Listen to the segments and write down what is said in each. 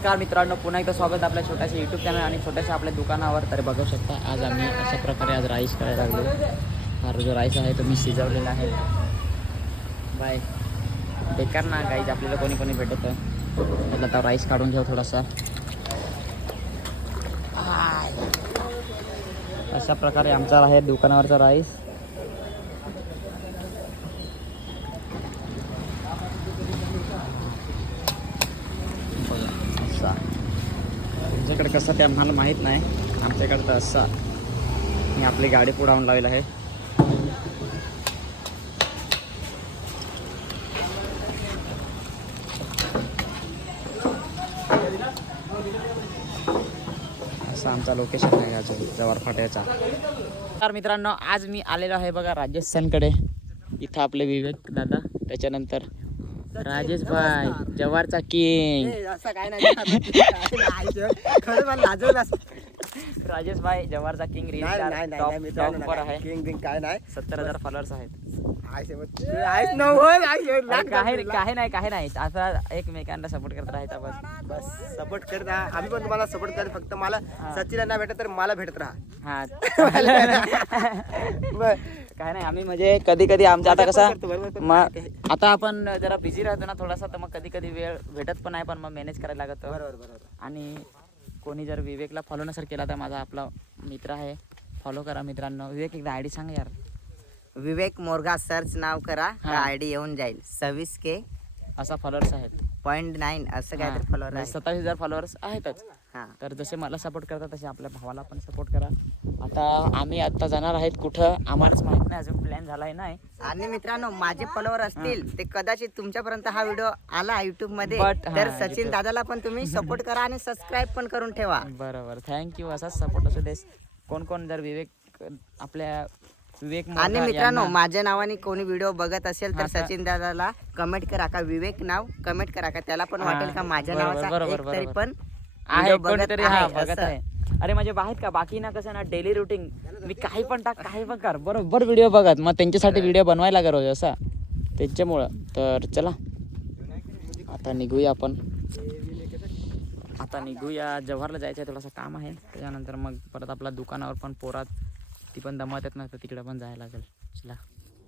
नमस्कार मित्रांनो, पुन्हा एकदा स्वागत आपल्या छोट्याशा यूट्यूब चॅनल आणि छोट्याशा आपल्या दुकानावर. तर बघू शकता आज आम्ही अशा प्रकारे आज राईस करायला लागलो. हा जो राईस आहे तो मी शिजवलेला आहे. बाय बेकार ना काहीच आपल्याला कोणी कोणी भेटत. त्याला आता राईस काढून घेऊ थोडासा. अशा प्रकारे आमचा आहे दुकानावरचा राईस. तुमच्याकडे कसं ते आम्हाला माहीत नाही, आमच्याकडे तर असा मी आपली गाडी पुढे आणून लावलेला आहे. असं आमचा लोकेशन आहे अजून जव्हार फाट्याचा. तर मित्रांनो, आज मी आलेलो आहे बघा राजस्थानकडे. इथं आपले विवेक दादा, त्याच्यानंतर राजेश भाई जव्हारचा किंग. असं काय नाही खरं मला लाजवलं. राजेश भाई जव्हारचा किंग रील टॉपर आहे. किंग बिंग काय नाही. 70,000 फॉलोअर्स आहेत. काही नाही आता एकमेकांना सपोर्ट करत राहायचा बस सपोर्ट करत राहा. आम्ही पण तुम्हाला सपोर्ट करत. फक्त मला सचिनला नाही भेटत तर मला भेटत राहा. हा काय नाही, आम्ही म्हणजे कधी कधी आमच्या आता कसं मग आता आपण जरा बिझी राहतो ना थोडासा, तर मग कधी कधी वेळ भेटत पण नाही, पण मग मॅनेज करायला लागत. बरोबर. आणि कोणी जर विवेकला फॉलो नसेल केला तर माझा आपला मित्र आहे, फॉलो करा मित्रांनो. विवेक एकदा आयडी सांग यार. विवेक मोरगा सर्च नाव करा, आयडी येऊन जाईल. 26K असा फॉलोअर्स आहेत. 0.9 असं काहीतरी फॉलोअर आहे. 27,000 फॉलोअर्स आहेतच. तर जसे मला सपोर्ट करतात तसे आपल्या भावाला पण सपोर्ट करा. आम्ही आता जाणार आहेत कुठं आम्हालाच माहित नाही, अजून प्लॅन झालाय नाही. आणि मित्रांनो, माझे फॉलोअर असतील ते कदाचित तुमच्यापर्यंत हा व्हिडिओ आला युट्यूब मध्ये, तर सचिन दादाला पण तुम्ही सपोर्ट करा आणि सबस्क्राईब पण करून ठेवा. बरोबर, थँक्यू. असाच सपोर्ट असू देस. कोण कोण जर विवेक आपल्या विवेक आणि मित्रांनो, माझ्या नावाने कोणी व्हिडिओ बघत असेल तर सचिन दादाला कमेंट करा का विवेक नाव कमेंट करा का, त्याला पण वाटेल का माझ्या नावाचा एक तरी पण आहे कोणीतरी बघत आहे. अरे माझे आहेत का बाकी ना, कसं ना डेली रुटीन मी काही पण टाक काही पण कर, बरोबर व्हिडिओ बघत. मग त्यांच्यासाठी व्हिडिओ बनवायला गरज असा त्यांच्यामुळं. तर चला आता निघूया आपण. आता निघूया, जव्हारला जायचं आहे, थोडासा काम आहे. त्याच्यानंतर मग परत आपल्या दुकानावर पण पोरात ती पण दमत येत नाही, तर तिकडे पण जायला लागेल. चला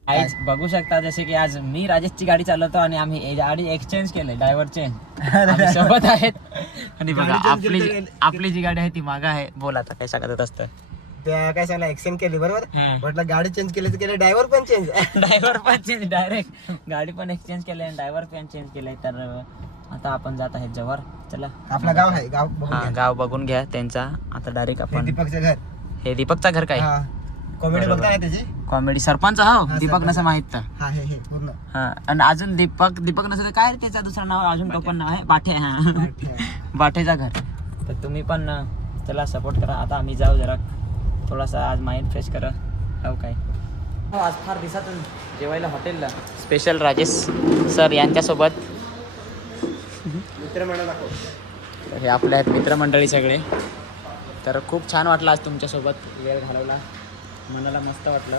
आज बघू शकता जसे की आज मी राजेशची गाडी चालवतो आणि आम्ही गाडी एक्सचेंज केली, ड्रायव्हर चेंज सोबत आहेत. आणि बघा आपली जी गाडी आहे ती मागा आहे. बोल आता काय सांगत असतं. काय सांगला एक्सचेंज केली बरोबर. म्हटलं गाडी चेंज केली तर केली, ड्रायव्हर पण चेंज डायरेक्ट गाडी पण एक्सचेंज केली आणि ड्रायव्हर पण चेंज केलाय. तर आता आपण जात आहे जव्हार. चला आपलं गाव आहे, गाव बघून घ्या त्यांचा. आता डायरेक्ट आपण दीपकचं घर. हे दीपकचं घर काय कॉमेडी बघता ना त्याची. कॉमेडी सरपंच हो दीपक नसं माहित तर. हे पूर्ण. आणि अजून दीपक नसं तर काय त्याचा दुसरा नाव अजून टोपण नाव आहे बाठे. बाठेचा घर. तर तुम्ही पण चला सपोर्ट करा. आता आम्ही जाऊ जरा थोडासा आज माइंड फ्रेश करा. हो काय आज फार दिवसातून जेवायला हॉटेलला स्पेशल राजेश सर यांच्यासोबत मित्रमंडळ दाखव. हे आपले आहेत मित्रमंडळी सगळे. तर खूप छान वाटलं आज तुमच्यासोबत वेळ घालवला, मनाला मस्त वाटलं.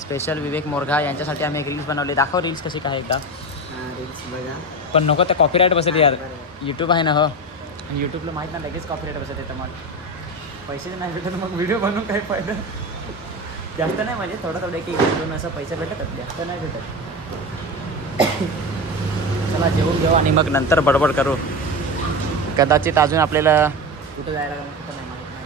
स्पेशल विवेक मोरगा यांच्यासाठी आम्ही एक रील्स बनवले. दाखव रील्स कशी काय एकदा. रील्स बघा पण नको त्या कॉपीराईट बसत यार. यूट्यूब आहे ना हो, आणि यूट्यूबला माहीत ना लगेच कॉपीराईट बसत येतं. मग पैसे नाही भेटत मग व्हिडिओ बनवून काही फायदा. जास्त नाही म्हणजे थोडं एक दोन असं पैसे भेटतात, जास्त नाही भेटत. चला जेवून घेऊ आणि मग नंतर बडबड करू. कदाचित अजून आपल्याला कुठं जायला कुठं नाही माहीत.